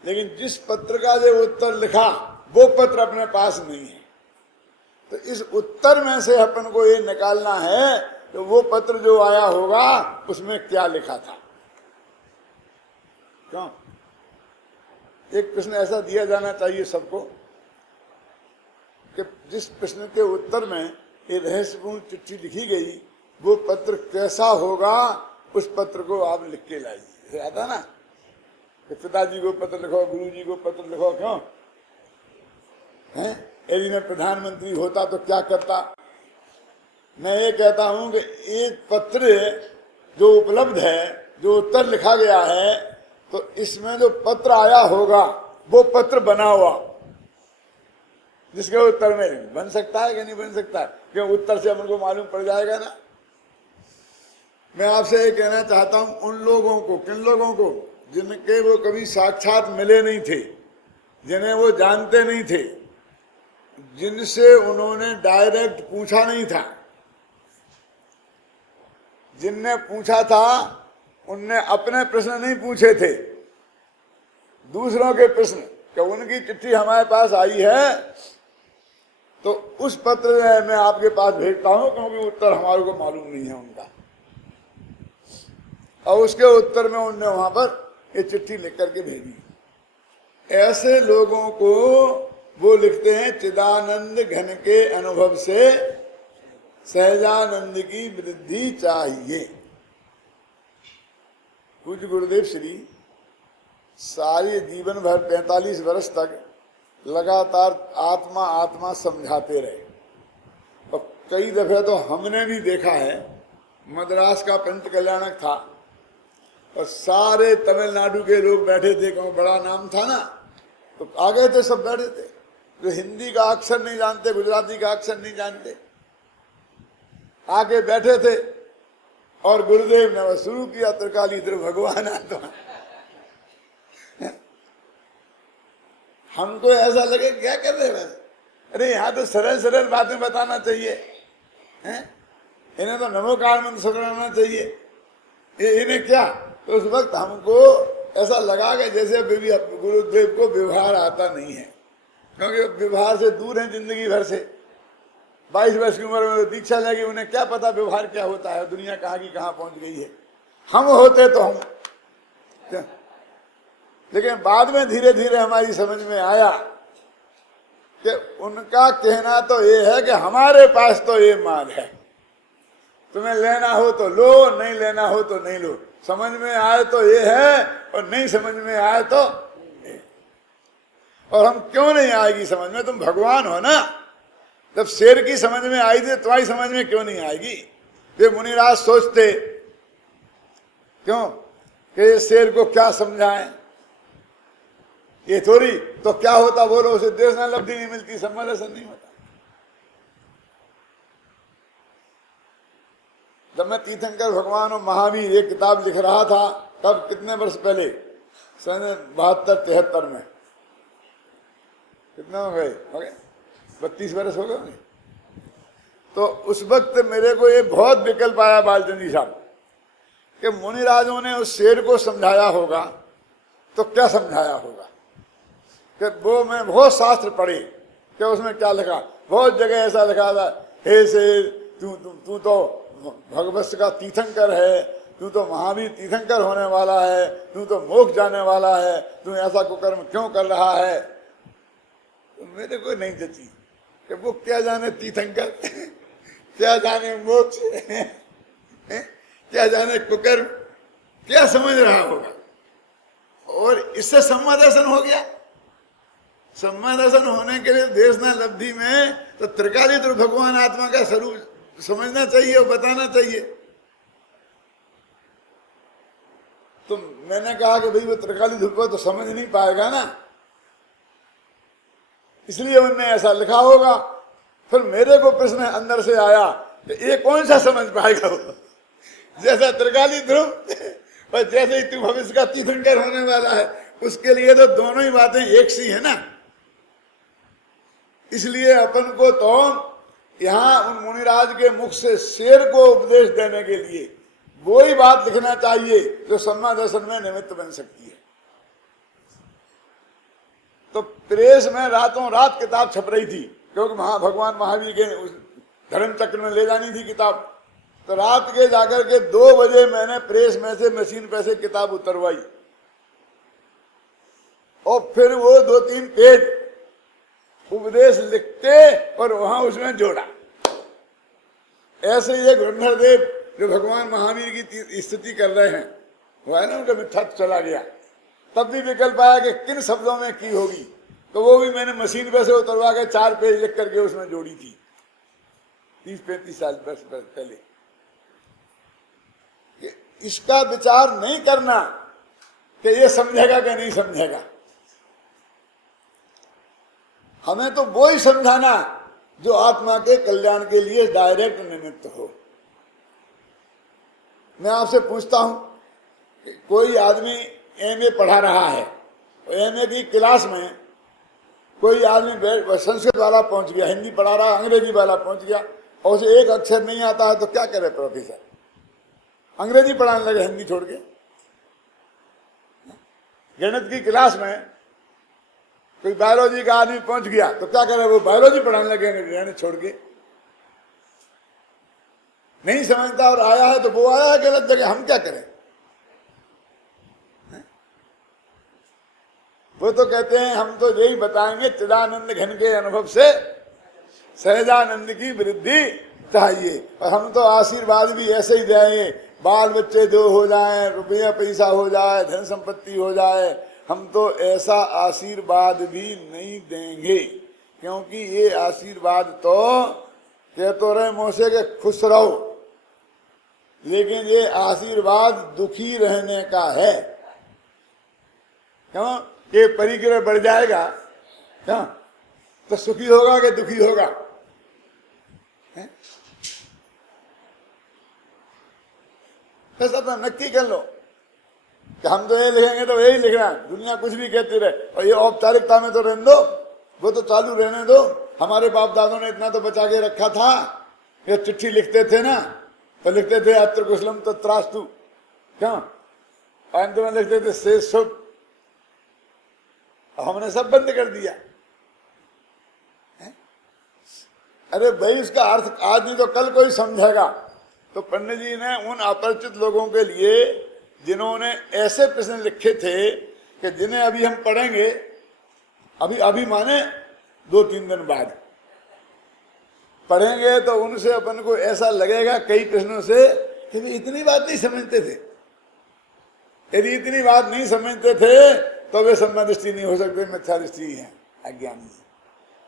लेकिन जिस पत्र का जो उत्तर लिखा वो पत्र अपने पास नहीं है। तो इस उत्तर में से अपन को ये निकालना है तो वो पत्र जो आया होगा उसमें क्या लिखा था। क्यों? एक प्रश्न ऐसा दिया जाना चाहिए सबको कि जिस प्रश्न के उत्तर में ये रहस्यपूर्ण चिट्ठी लिखी गई वो पत्र कैसा होगा, उस पत्र को आप लिख के लाइए। आता ना कि पिताजी को पत्र लिखो, गुरु जी को पत्र लिखो। क्यों हैं? यदि मैं प्रधानमंत्री होता तो क्या करता? मैं ये कहता हूं कि एक पत्र जो उपलब्ध है, जो उत्तर लिखा गया है, तो इसमें जो पत्र आया होगा वो पत्र बना हुआ, जिसके उत्तर में बन सकता है कि नहीं बन सकता है? क्यों? उत्तर से हमको मालूम पड़ जाएगा ना। मैं आपसे ये कहना चाहता हूं उन लोगों को, किन लोगों को, जिनके वो कभी साक्षात मिले नहीं थे, जिन्हें वो जानते नहीं थे, जिनसे उन्होंने डायरेक्ट पूछा नहीं था। जिनने पूछा था उनने अपने प्रश्न नहीं पूछे थे, दूसरों के प्रश्न। कि उनकी चिट्ठी हमारे पास आई है तो उस पत्र में मैं आपके पास भेजता हूं, क्योंकि उत्तर हमारे को मालूम नहीं है उनका। और उसके उत्तर में उनने वहां पर ये चिट्ठी लिख करके भेजी। ऐसे लोगों को वो लिखते हैं, चिदानंद घन के अनुभव से सहजानंद की वृद्धि चाहिए। पूज्य गुरुदेव श्री सारे जीवन भर 45 वर्ष तक लगातार आत्मा आत्मा समझाते रहे। और कई दफे तो हमने भी देखा है, मद्रास का पंच कल्याणक था और सारे तमिलनाडु के लोग बैठे थे, क्योंकि बड़ा नाम था ना, तो आ गए थे, सब बैठे थे। जो हिंदी का अक्षर नहीं जानते, गुजराती का अक्षर नहीं जानते, आके बैठे थे और गुरुदेव ने शुरू किया त्रिकाली ध्रुव भगवान आत्मा। हमको ऐसा लगे क्या कर रहे हैं? अरे यहाँ तो सरल सरल बातें बताना चाहिए हैं? इन्हें तो नमोकार मंत्र सुनाना चाहिए। इन्हें क्या? तो उस वक्त हमको ऐसा लगा कि जैसे गुरुदेव को व्यवहार आता नहीं है, क्योंकि व्यवहार से दूर है जिंदगी भर से। 22 वर्ष की उम्र में दीक्षा लगी, उन्हें क्या पता व्यवहार क्या होता है, दुनिया कहाँ की कहाँ पहुंच गई है। हम होते तो हम क्या? लेकिन बाद में धीरे धीरे हमारी समझ में आया कि उनका कहना तो ये है कि हमारे पास तो ये माल है, तुम्हें लेना हो तो लो, नहीं लेना हो तो नहीं लो। समझ में आए तो ये है और नहीं समझ में आए तो ये। और हम क्यों नहीं आएगी समझ में? तुम भगवान हो ना। जब शेर की समझ में आई थी तुम्हारी समझ में क्यों नहीं आएगी? वे मुनिराज सोचते क्यों कि ये शेर को क्या समझाएं, ये थोड़ी तो क्या होता, बोलो, उसे देशना लब्धि नहीं मिलती, सम्मादर्शन नहीं होता। जब मैं तीर्थंकर भगवान और महावीर एक किताब लिख रहा था, तब कितने वर्ष पहले, सन 72-73 में, कितने हो गए? 32 वर्ष हो गए। तो उस वक्त मेरे को ये बहुत विकल्प आया बालचंदी साहब कि मुनिराजों ने उस शेर को समझाया होगा तो क्या समझाया होगा? कि वो मैं बहुत शास्त्र पढ़े कि उसमें क्या लिखा, बहुत जगह ऐसा लिखा था, हे शेर तू तो भगवत का तीर्थंकर है, तू तो महावीर तीर्थंकर होने वाला है, तू तो मोक्ष जाने वाला है, तू ऐसा कुकर्म क्यों कर रहा है? तो मेरे को नहीं जची कि वो क्या जाने तीर्थंकर क्या जाने मोक्ष क्या जाने कुकर्म, क्या समझ रहा होगा। और इससे सम्मादर्शन हो गया। सम्मादर्शन होने के लिए देशना लब्धि में तो त्रिकाली ध्रुव भगवान आत्मा का स्वरूप समझना चाहिए और बताना चाहिए। तो मैंने कहा कि भाई वो त्रिकाली ध्रुव तो समझ नहीं पाएगा ना, इसलिए उनने ऐसा लिखा होगा। फिर मेरे को प्रश्न अंदर से आया कि ये कौन सा समझ पाएगा वो, जैसा त्रिकाली ध्रुव और जैसे ही तू भविष्य का तीर्थंकर होने वाला है, उसके लिए तो दोनों ही बातें एक सी है ना। इसलिए अपन को तो यहाँ उन मुनिराज के मुख से शेर को उपदेश देने के लिए वो ही बात लिखना चाहिए जो सम्मा दर्शन में निमित्त बन सकती है। तो प्रेस में रातों रात किताब छप रही थी, क्योंकि भगवान महावीर के उस धर्म चक्र में ले जानी थी किताब। तो रात के जाकर के 2 बजे मैंने प्रेस में से मशीन पे से किताब उतरवाई और फिर वो 2-3 पेज उपदेश लिख के और वहां उसमें जोड़ा। ऐसे ही एक गंधर्वदेव जो भगवान महावीर की स्तुति कर रहे हैं, वो है ना, उनका मिथ्या चला गया, तब भी विकल्प आया कि किन शब्दों में की होगी, तो वो भी मैंने मशीन पे से उतरवा के 4 पेज लिख करके उसमें जोड़ी थी 30-35 साल पहले। इसका विचार नहीं करना कि ये समझेगा कि नहीं समझेगा, हमें तो वो ही समझाना जो आत्मा के कल्याण के लिए डायरेक्ट निमित्त हो। मैं आपसे पूछता हूं कि कोई आदमी एमए पढ़ा रहा है, एमए की क्लास में कोई आदमी संस्कृत वाला पहुंच गया, हिंदी पढ़ा रहा, अंग्रेजी वाला पहुंच गया और उसे एक अक्षर नहीं आता है, तो क्या करे प्रोफेसर? अंग्रेजी पढ़ाने लगे हिंदी छोड़ के। गणित की क्लास में कोई बायोलॉजी का आदमी पहुंच गया, तो क्या करे, वो बायोलॉजी पढ़ाने लगे गणित छोड़ के। नहीं समझता और आया है तो वो आया है गलत जगह, हम क्या करें? वो तो कहते हैं हम तो यही बताएंगे, चिदानंद घन के अनुभव से सहजानंद की वृद्धि चाहिए, और हम तो आशीर्वाद भी ऐसे ही देंगे, बाल बच्चे जो हो जाएं, रुपया पैसा हो जाए, धन संपत्ति हो जाए, हम तो ऐसा आशीर्वाद भी नहीं देंगे, क्योंकि ये आशीर्वाद तो कह तो रहे मुँह से कि खुश रहो, लेकिन ये आशीर्वाद दुखी रहने का है। क्यों? ये परिग्रह बढ़ जाएगा, क्या तो सुखी होगा कि दुखी होगा? ऐसा तो नक्की कर लो कि हम तो ये लिखेंगे तो यही लिखना, दुनिया कुछ भी कहती रहे, और ये औपचारिकता में तो रहने दो, वो तो चालू रहने दो। हमारे बाप दादों ने इतना तो बचा के रखा था, ये चिट्ठी लिखते थे ना, तो लिखते थे अत्र कुशलम तत्रास्तु, क्या अंत में लिखते थे से शुभ। हमने सब बंद कर दिया। अरे भाई, उसका अर्थ आज नहीं तो कल कोई समझेगा। तो पंडित जी ने उन अपरिचित लोगों के लिए जिन्होंने ऐसे प्रश्न लिखे थे कि जिन्हें अभी हम पढ़ेंगे, अभी माने 2-3 दिन बाद पढ़ेंगे, तो उनसे अपन को ऐसा लगेगा कई प्रश्नों से कि वे इतनी बात नहीं समझते थे। यदि इतनी बात नहीं समझते थे तो वे सम्मा दृष्टि नहीं हो सकते, मिथ्या दृष्टि है, अज्ञानी।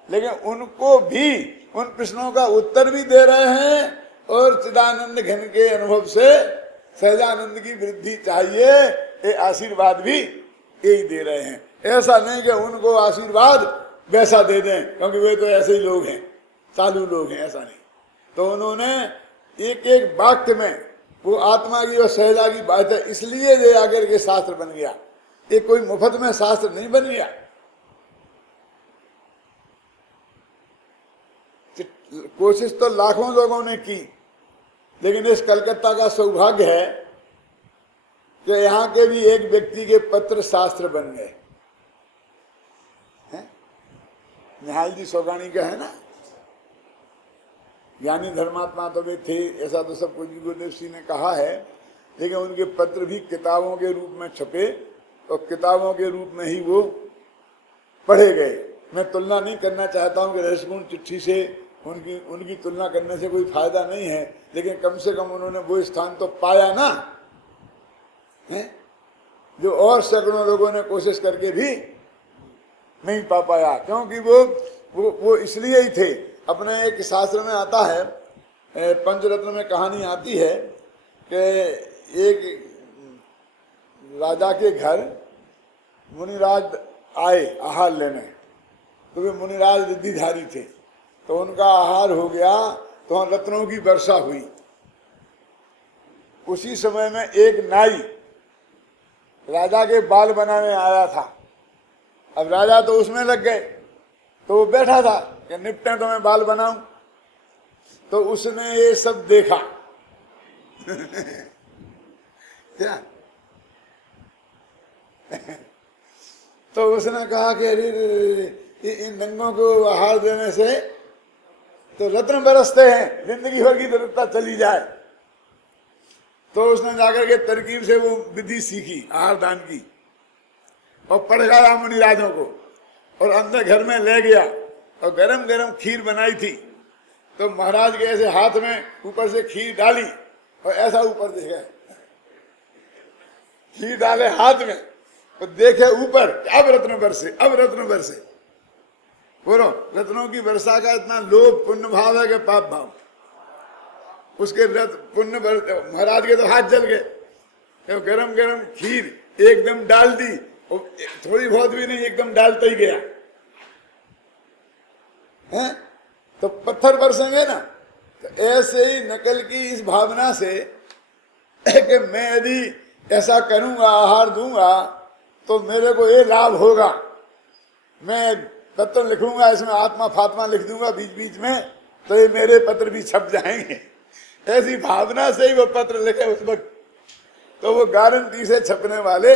लेकिन उनको भी उन प्रश्नों का उत्तर भी दे रहे हैं, और चिदानंद घन के अनुभव से सहजानंद की वृद्धि चाहिए, ये आशीर्वाद भी यही दे रहे हैं। ऐसा नहीं कि उनको आशीर्वाद वैसा दे दें, क्योंकि वे तो ऐसे ही लोग हैं, चालू लोग हैं, ऐसा नहीं। तो उन्होंने एक एक वाक्य में वो आत्मा की और सहजा की बात है, इसलिए ये आकर के शास्त्र बन गया। ये कोई मुफ्त में शास्त्र नहीं बन गया। कोशिश तो लाखों लोगों ने की, लेकिन इस कलकत्ता का सौभाग्य है कि यहाँ के भी एक व्यक्ति के पत्र शास्त्र बन गए। निहाल जी सोगानी का है ना, ज्ञानी धर्मात्मा तो वे थे, ऐसा तो सब कुछ गुरुदेव सिंह ने कहा है, लेकिन उनके पत्र भी किताबों के रूप में छपे और किताबों के रूप में ही वो पढ़े गए। मैं तुलना नहीं करना चाहता हूँ कि रहस्यपूर्ण चिट्ठी से उनकी तुलना करने से कोई फायदा नहीं है, लेकिन कम से कम उन्होंने वो स्थान तो पाया ना, है? जो और सैकड़ों लोगों ने कोशिश करके भी नहीं पा पाया, क्योंकि वो इसलिए ही थे। अपने एक शास्त्र में आता है, पंचरत्न में कहानी आती है कि एक राजा के घर मुनिराज आए आहार लेने, तो वे मुनिराज रिद्धिधारी थे, तो उनका आहार हो गया, तो वहां रत्नों की वर्षा हुई। उसी समय में एक नाई राजा के बाल बनाने आया था। अब राजा तो उसमें लग गए, तो वो बैठा था कि निपटे तो मैं बाल बनाऊं, तो उसने ये सब देखा क्या तो उसने कहा कि अरे इन नंगों को आहार देने से तो रत्न बरसते हैं, जिंदगी भर की दरिद्रता चली जाए। तो उसने जाकर के तरकीब से वो विधि सीखी आहार दान की, और पढ़ाया मुनिराजों को, और अंदर घर में ले गया और गरम गरम खीर बनाई थी। तो महाराज के ऐसे हाथ में ऊपर से खीर डाली और ऐसा ऊपर देखा, खीर डाले हाथ में और देखे ऊपर, अब रत्न बरसे, अब रत्न बरसे। बोलो, रत्नों की वर्षा का इतना लोभ पुण्य भाव है कि पाप भाव। उसके पुण्य महाराज के तो हाथ जल गए, तो गरम गरम खीर एकदम डाल दी, और थोड़ी बहुत भी नहीं, एकदम डालता ही गया है, तो पत्थर बरसेंगे ना। तो ऐसे ही नकल की इस भावना से कि मैं यदि ऐसा करूंगा, आहार दूंगा, तो मेरे को ये लाभ होगा, मैं पत्र लिखूंगा, इसमें आत्मा फात्मा लिख दूंगा बीच बीच में, तो ये मेरे पत्र भी छप जाएंगे। ऐसी भावना से ही वो पत्र लिखे उस वक्त, तो वो गारंटी से छपने वाले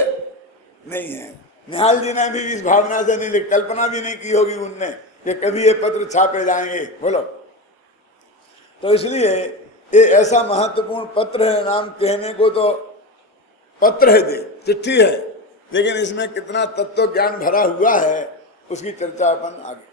नहीं है। निहाल जी ने भी इस भावना से नहीं लिखी, कल्पना भी नहीं की होगी उनने कि कभी ये पत्र छापे जाएंगे। बोलो, तो इसलिए ये ऐसा महत्वपूर्ण पत्र है, नाम कहने को तो पत्र है, दे चिट्ठी है, लेकिन इसमें कितना तत्व ज्ञान भरा हुआ है उसकी चर्चा अपन आगे